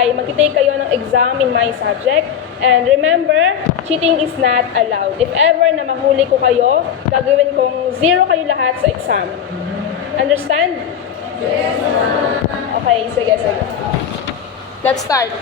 ay mag-take kayo ng exam in my subject. And remember, cheating is not allowed. If ever na mahuli ko kayo, gagawin kong 0 kayo lahat sa exam. Understand? Yes, ma'am. Okay, sige. Let's start.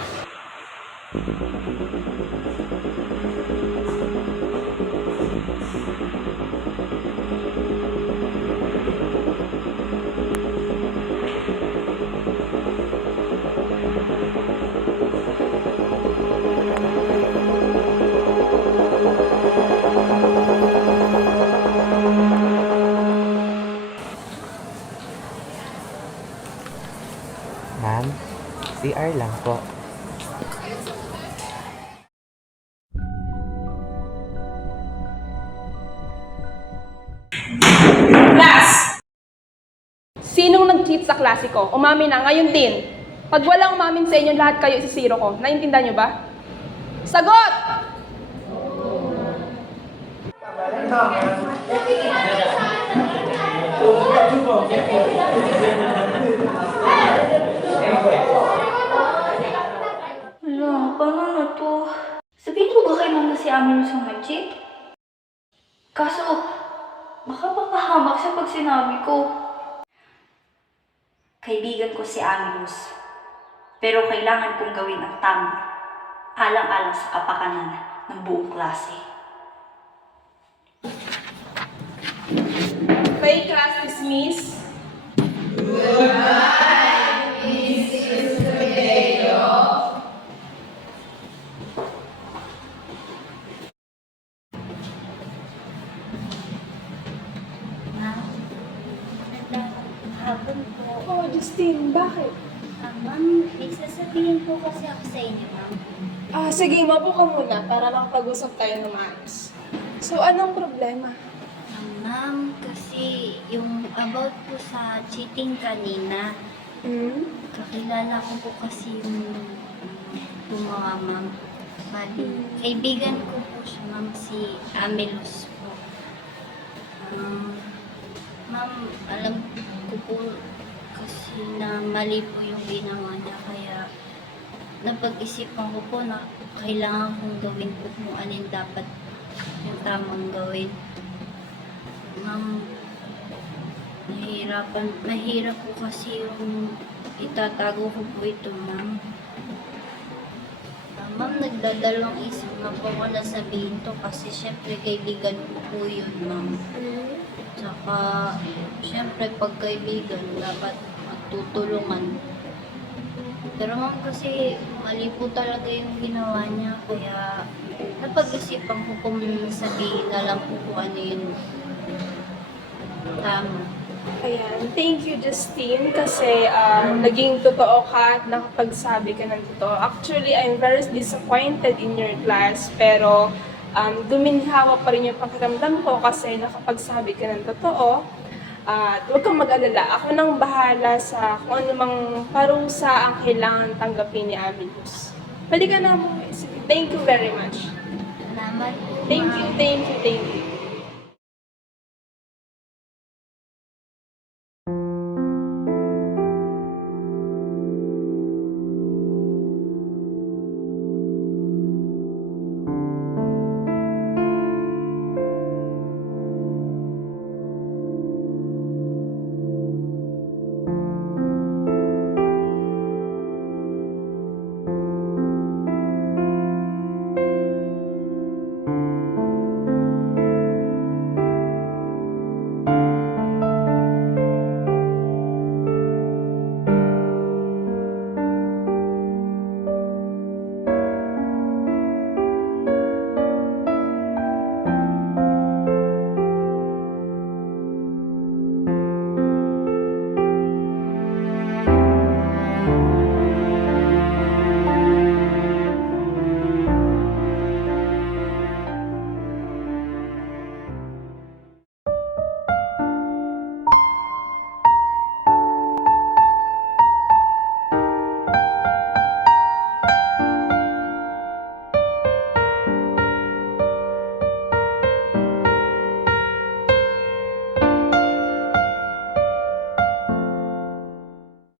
Ma'am, CR lang po. Class! Sinong nag-cheat sa klase ko? Umamin na, ngayon din. Pag walang umamin sa inyo, lahat kayo isisiro ko. Naintindihan nyo ba? Sagot! Ano, paano na to? Sabihin ko ba kay mama si Aminos ang nag-cheat? Kaso, baka papahamak siya pag sinabi ko. Kaibigan ko si Aminos. Pero kailangan kong gawin ang tama. Alang-alang sa kapakanan ng buong klase. Okay, class dismiss. Ma'am, hapon po. Oh, Justine, bakit? Ma'am, may sasabihin po kasi ako sa inyo, ma'am. Sige, mapo ka muna para makapag-usap tayo ng maayos. So, anong problema? Ma'am, kasi yung about po sa cheating kanina, kakilala ko po kasi yung gumawa, ma'am. Bali, kaibigan ko po siya, ma'am, si Amelos po. Ma'am, alam ko po kasi na mali po yung ginawa niya, kaya napag-isipan ko po na kailangan kong gawin po kung alin dapat yung tamang gawin. Ma'am, mahirap po kasi yung itatago ko po ito, ma'am. Ma'am, nagdadalawang isip na po ako na sabihin to kasi syempre kaibigan ko po yun, ma'am. Tsaka, syempre pag kaibigan, dapat magtutulungan. Pero ma'am, kasi mali po talaga yung ginawa niya, kaya napag-isipan ko kung sabihin na lang po kung ano yung tama. Ayan, thank you Justine kasi naging totoo ka at nakapagsabi ka ng totoo. Actually, I'm very disappointed in your class pero guminhawa pa rin yung pakiramdam ko kasi nakapagsabi ka ng totoo. At huwag kang mag-alala, ako nang bahala sa kung ano mang parusa ang kailangan tanggapin ni Aminos. Pwede ka na mo. Thank you very much. Salamat po, Thank ma'am. you.